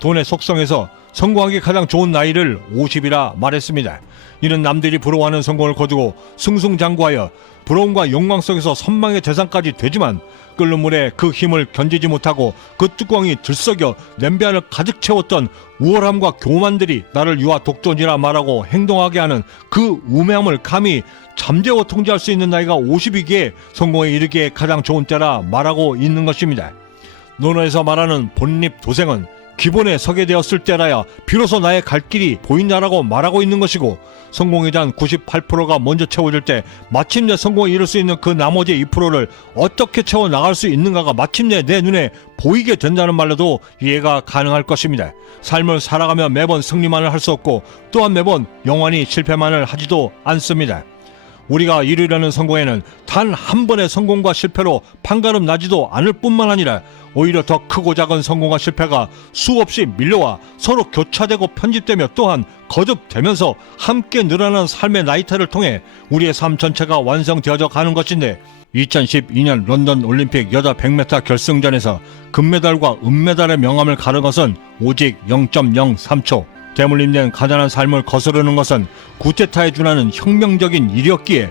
돈의 속성에서 성공하기 가장 좋은 나이를 50이라 말했습니다. 이는 남들이 부러워하는 성공을 거두고 승승장구하여 부러움과 욕망 속에서 선망의 대상까지 되지만 끓는 물에 그 힘을 견디지 못하고 그 뚜껑이 들썩여 냄비 안을 가득 채웠던 우월함과 교만들이 나를 유아 독존이라 말하고 행동하게 하는 그 우매함을 감히 잠재워 통제할 수 있는 나이가 50이기에 성공에 이르기에 가장 좋은 때라 말하고 있는 것입니다. 논어에서 말하는 본립 도생은 기본에 서게 되었을 때라야 비로소 나의 갈 길이 보인다라고 말하고 있는 것이고, 성공에 대한 98%가 먼저 채워질 때 마침내 성공에 이를 수 있는 그 나머지 2%를 어떻게 채워 나갈 수 있는가가 마침내 내 눈에 보이게 된다는 말로도 이해가 가능할 것입니다. 삶을 살아가며 매번 승리만을 할 수 없고 또한 매번 영원히 실패만을 하지도 않습니다. 우리가 이루려는 성공에는 단 한 번의 성공과 실패로 판가름 나지도 않을 뿐만 아니라 오히려 더 크고 작은 성공과 실패가 수없이 밀려와 서로 교차되고 편집되며 또한 거듭되면서 함께 늘어나는 삶의 나이테를 통해 우리의 삶 전체가 완성되어져 가는 것인데, 2012년 런던 올림픽 여자 100m 결승전에서 금메달과 은메달의 명함을 가른 것은 오직 0.03초. 대물림된 가난한 삶을 거스르는 것은 구테타에 준하는 혁명적인 일이었기에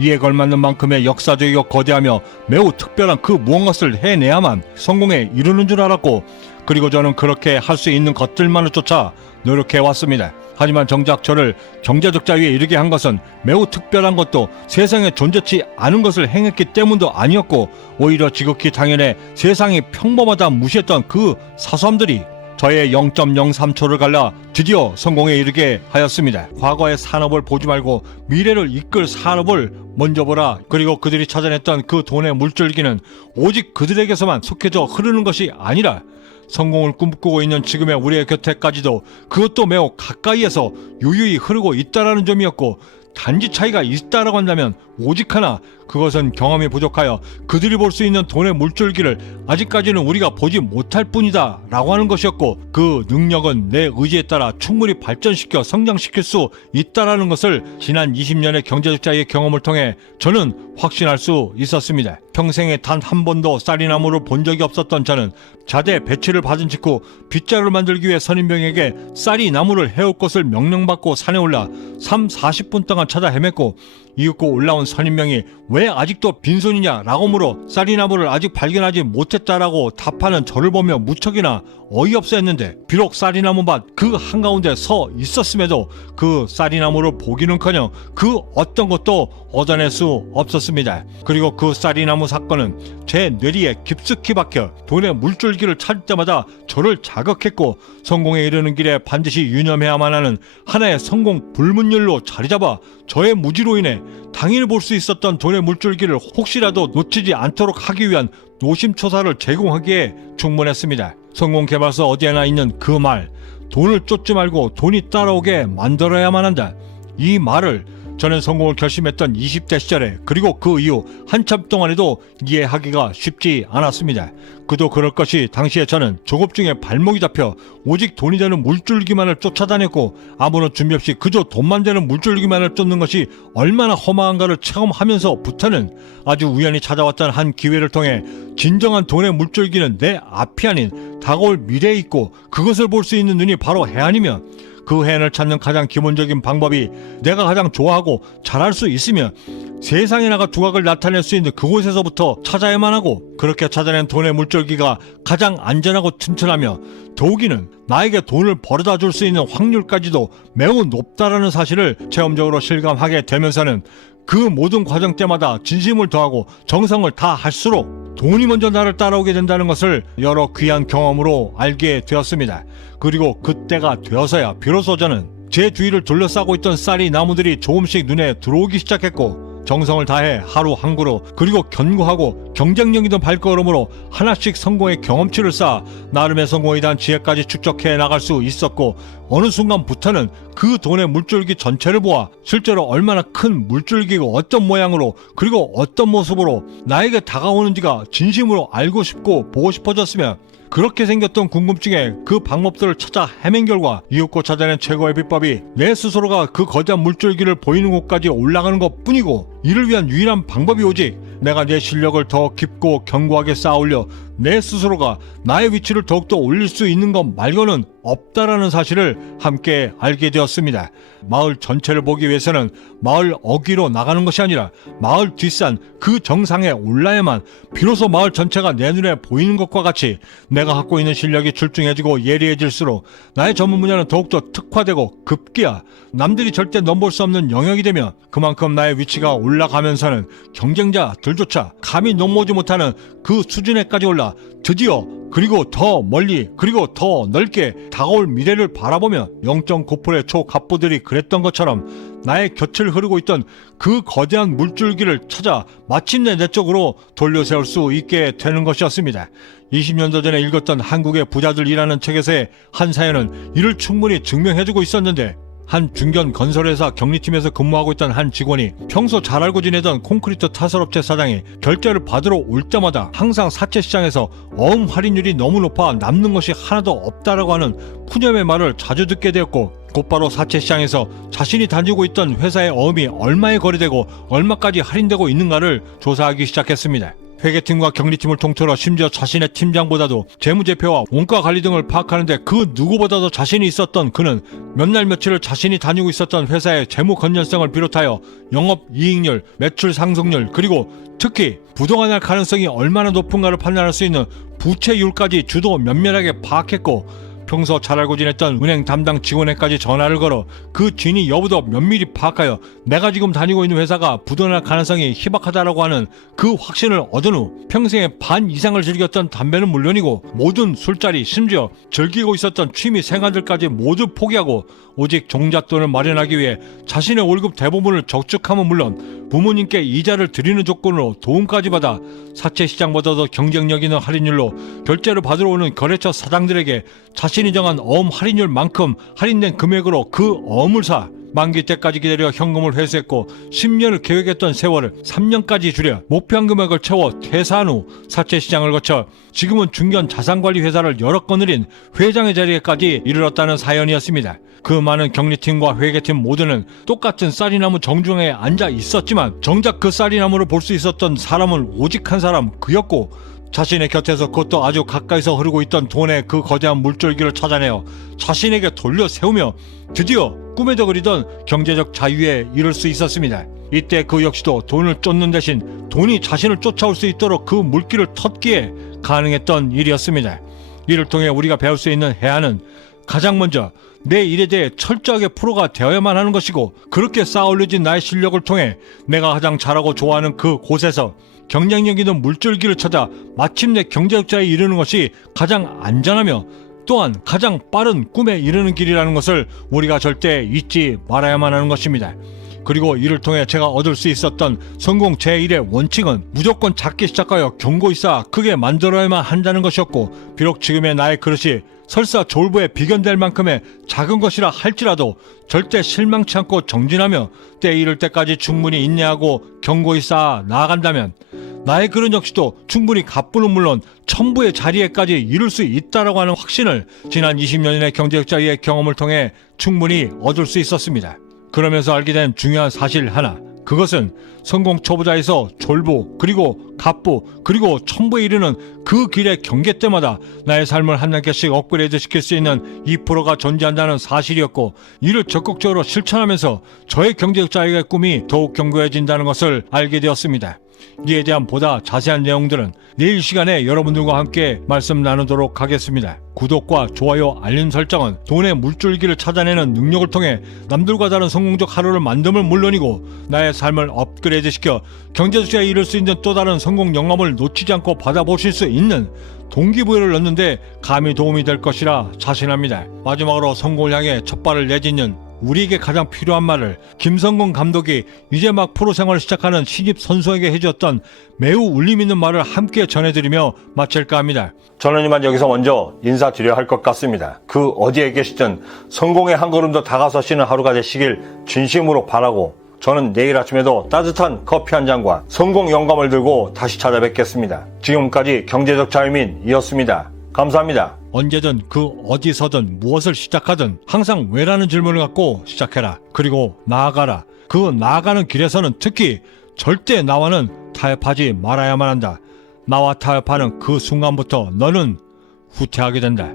이에 걸맞는 만큼의 역사적이고 거대하며 매우 특별한 그 무엇을 해내야만 성공에 이르는 줄 알았고, 그리고 저는 그렇게 할 수 있는 것들만을 쫓아 노력해왔습니다. 하지만 정작 저를 경제적 자유에 이르게 한 것은 매우 특별한 것도 세상에 존재치 않은 것을 행했기 때문도 아니었고, 오히려 지극히 당연해 세상이 평범하다 무시했던 그 사소함들이 저의 0.03초를 갈라 드디어 성공에 이르게 하였습니다. 과거의 산업을 보지 말고 미래를 이끌 산업을 먼저 보라. 그리고 그들이 찾아냈던 그 돈의 물줄기는 오직 그들에게서만 속해져 흐르는 것이 아니라 성공을 꿈꾸고 있는 지금의 우리의 곁에까지도 그것도 매우 가까이에서 유유히 흐르고 있다라는 점이었고, 단지 차이가 있다라고 한다면 오직 하나, 그것은 경험이 부족하여 그들이 볼 수 있는 돈의 물줄기를 아직까지는 우리가 보지 못할 뿐이다 라고 하는 것이었고, 그 능력은 내 의지에 따라 충분히 발전시켜 성장시킬 수 있다라는 것을 지난 20년의 경제적 자유의 경험을 통해 저는 확신할 수 있었습니다. 평생에 단 한 번도 쌀이나무를 본 적이 없었던 저는 자대 배치를 받은 직후 빗자루를 만들기 위해 선임병에게 쌀이 나무를 해올 것을 명령받고 산에 올라 40분 동안 찾아 헤맸고, 이윽고 올라온 선임병이 왜 아직도 빈손이냐 라고 물어 쌀이 나무를 아직 발견하지 못했다라고 답하는 저를 보며 무척이나 어이없어 했는데, 비록 쌀이 나무밭 그 한가운데 서 있었음에도 그 쌀이 나무를 보기는커녕 그 어떤 것도 얻어낼 수 없었습니다. 그리고 그 쌀이 나무 사건은 제 뇌리에 깊숙이 박혀 돈의 물줄기를 찾을 때마다 저를 자극했고, 성공에 이르는 길에 반드시 유념해야만 하는 하나의 성공 불문율로 자리잡아 저의 무지로 인해 당일 볼 수 있었던 돈의 물줄기를 혹시라도 놓치지 않도록 하기 위한 노심초사를 제공하기에 충분했습니다. 성공개발서 어디에나 있는 그 말, 돈을 쫓지 말고 돈이 따라오게 만들어야만 한다. 이 말을 저는 성공을 결심했던 20대 시절에, 그리고 그 이후 한참 동안에도 이해하기가 쉽지 않았습니다. 그도 그럴 것이 당시에 저는 조급 중에 발목이 잡혀 오직 돈이 되는 물줄기만을 쫓아다녔고, 아무런 준비 없이 그저 돈만 되는 물줄기만을 쫓는 것이 얼마나 허망한가를 체험하면서부터는 아주 우연히 찾아왔던 한 기회를 통해 진정한 돈의 물줄기는 내 앞이 아닌 다가올 미래에 있고, 그것을 볼 수 있는 눈이 바로 해안이며, 그 해안을 찾는 가장 기본적인 방법이 내가 가장 좋아하고 잘할 수 있으며 세상에 나가 두각을 나타낼 수 있는 그곳에서부터 찾아야만 하고, 그렇게 찾아낸 돈의 물줄기가 가장 안전하고 튼튼하며 더욱이는 나에게 돈을 벌어다 줄 수 있는 확률까지도 매우 높다라는 사실을 체험적으로 실감하게 되면서는 그 모든 과정 때마다 진심을 더하고 정성을 다할수록 돈이 먼저 나를 따라오게 된다는 것을 여러 귀한 경험으로 알게 되었습니다. 그리고 그때가 되어서야 비로소 저는 제 주위를 둘러싸고 있던 쌀이 나무들이 조금씩 눈에 들어오기 시작했고, 정성을 다해 하루 한 그루, 그리고 견고하고 경쟁력 있는 발걸음으로 하나씩 성공의 경험치를 쌓아 나름의 성공에 대한 지혜까지 축적해 나갈 수 있었고, 어느 순간부터는 그 돈의 물줄기 전체를 보아 실제로 얼마나 큰 물줄기고 어떤 모양으로 그리고 어떤 모습으로 나에게 다가오는지가 진심으로 알고 싶고 보고 싶어졌으며, 그렇게 생겼던 궁금증에 그 방법들을 찾아 헤맨 결과 이윽고 찾아낸 최고의 비법이 내 스스로가 그 거대한 물줄기를 보이는 곳까지 올라가는 것 뿐이고, 이를 위한 유일한 방법이 오직 내가 내 실력을 더 깊고 견고하게 쌓아올려 내 스스로가 나의 위치를 더욱더 올릴 수 있는 것 말고는 없다라는 사실을 함께 알게 되었습니다. 마을 전체를 보기 위해서는 마을 어귀로 나가는 것이 아니라 마을 뒷산 그 정상에 올라야만 비로소 마을 전체가 내 눈에 보이는 것과 같이 내가 갖고 있는 실력이 출중해지고 예리해질수록 나의 전문 분야는 더욱더 특화되고 급기야 남들이 절대 넘볼 수 없는 영역이 되면 그만큼 나의 위치가 올라가면서는 경쟁자들조차 감히 넘보지 못하는 그 수준에까지 올라 드디어 그리고 더 멀리 그리고 더 넓게 다가올 미래를 바라보며 0.9%의 초갑부들이 그랬던 것처럼 나의 곁을 흐르고 있던 그 거대한 물줄기를 찾아 마침내 내 쪽으로 돌려세울 수 있게 되는 것이었습니다. 20년도 전에 읽었던 한국의 부자들이라는 책에서의 한 사연은 이를 충분히 증명해주고 있었는데, 한 중견 건설회사 경리팀에서 근무하고 있던 한 직원이 평소 잘 알고 지내던 콘크리트 타설업체 사장이 결제를 받으러 올 때마다 항상 사채시장에서 할인율이 너무 높아 남는 것이 하나도 없다라고 하는 푸념의 말을 자주 듣게 되었고, 곧바로 사채시장에서 자신이 다니고 있던 회사의 어음이 얼마에 거래되고 얼마까지 할인되고 있는가를 조사하기 시작했습니다. 회계팀과 경리팀을 통틀어 심지어 자신의 팀장보다도 재무제표와 원가 관리 등을 파악하는데 그 누구보다도 자신이 있었던 그는 몇 날 며칠을 자신이 다니고 있었던 회사의 재무 건전성을 비롯하여 영업이익률, 매출 상승률, 그리고 특히 부도가 날 가능성이 얼마나 높은가를 판단할 수 있는 부채율까지 주도 면밀하게 파악했고, 평소 잘 알고 지냈던 은행 담당 직원에까지 전화를 걸어 그 진위 여부도 면밀히 파악하여 내가 지금 다니고 있는 회사가 부도날 가능성이 희박하다라고 하는 그 확신을 얻은 후 평생에 반 이상을 즐겼던 담배는 물론이고 모든 술자리, 심지어 즐기고 있었던 취미 생활들까지 모두 포기하고 오직 종잣돈을 마련하기 위해 자신의 월급 대부분을 저축함은 물론 부모님께 이자를 드리는 조건으로 도움까지 받아 사채시장보다도 경쟁력 있는 할인율로 결제를 받으러 오는 거래처 사장들에게 자신이 정한 어음 할인율만큼 할인된 금액으로 그 어음을 사 만기 때까지 기다려 현금을 회수했고 10년을 계획했던 세월을 3년까지 줄여 목표한 금액을 채워 퇴사한 후 사채시장을 거쳐 지금은 중견 자산관리 회사를 여러 건 늘린 회장의 자리에까지 이르렀다는 사연이었습니다. 그 많은 경리팀과 회계팀 모두는 똑같은 쌀이나무 정중에 앉아 있었지만 정작 그 쌀이나무를 볼 수 있었던 사람은 오직 한 사람, 그였고 자신의 곁에서 그것도 아주 가까이서 흐르고 있던 돈의 그 거대한 물줄기를 찾아내어 자신에게 돌려세우며 드디어 꿈에도 그리던 경제적 자유에 이를 수 있었습니다. 이때 그 역시도 돈을 쫓는 대신 돈이 자신을 쫓아올 수 있도록 그 물길을 텄기에 가능했던 일이었습니다. 이를 통해 우리가 배울 수 있는 해안은 가장 먼저 내 일에 대해 철저하게 프로가 되어야만 하는 것이고, 그렇게 쌓아올려진 나의 실력을 통해 내가 가장 잘하고 좋아하는 그 곳에서 경쟁력 있는 물줄기를 찾아 마침내 경제적자에 이르는 것이 가장 안전하며 또한 가장 빠른 꿈에 이르는 길이라는 것을 우리가 절대 잊지 말아야만 하는 것입니다. 그리고 이를 통해 제가 얻을 수 있었던 성공 제1의 원칙은 무조건 작게 시작하여 견고 있어 크게 만들어야만 한다는 것이었고, 비록 지금의 나의 그릇이 설사 졸부에 비견될 만큼의 작은 것이라 할지라도 절대 실망치 않고 정진하며 때 이를 때까지 충분히 인내하고 견고히 쌓아 나아간다면 나의 그릇 역시도 충분히 갑부는 물론 천부의 자리에까지 이룰 수 있다라고 하는 확신을 지난 20년의 경제적 자유의 경험을 통해 충분히 얻을 수 있었습니다. 그러면서 알게 된 중요한 사실 하나, 그것은 성공 초보자에서 졸부 그리고 갑부 그리고 천부에 이르는 그 길의 경계 때마다 나의 삶을 한 단계씩 업그레이드 시킬 수 있는 2%가 존재한다는 사실이었고, 이를 적극적으로 실천하면서 저의 경제적 자유의 꿈이 더욱 견고해진다는 것을 알게 되었습니다. 이에 대한 보다 자세한 내용들은 내일 시간에 여러분들과 함께 말씀 나누도록 하겠습니다. 구독과 좋아요, 알림 설정은 돈의 물줄기를 찾아내는 능력을 통해 남들과 다른 성공적 하루를 만듦을 물론이고 나의 삶을 업그레이드시켜 경제적자에 이룰 수 있는 또 다른 성공 영감을 놓치지 않고 받아보실 수 있는 동기부여를 얻는 데 감히 도움이 될 것이라 자신합니다. 마지막으로 성공을 향해 첫 발을 내딛는 우리에게 가장 필요한 말을 김성근 감독이 이제 막 프로 생활을 시작하는 신입 선수에게 해주었던 매우 울림 있는 말을 함께 전해드리며 마칠까 합니다. 저는 이만 여기서 먼저 인사드려야 할 것 같습니다. 그 어디에 계시든 성공의 한 걸음 더 다가서시는 하루가 되시길 진심으로 바라고, 저는 내일 아침에도 따뜻한 커피 한 잔과 성공 영감을 들고 다시 찾아뵙겠습니다. 지금까지 경제적 자유민이었습니다. 감사합니다. 언제든 그 어디서든 무엇을 시작하든 항상 왜라는 질문을 갖고 시작해라. 그리고 나아가라. 그 나아가는 길에서는 특히 절대 나와는 타협하지 말아야만 한다. 나와 타협하는 그 순간부터 너는 후퇴하게 된다.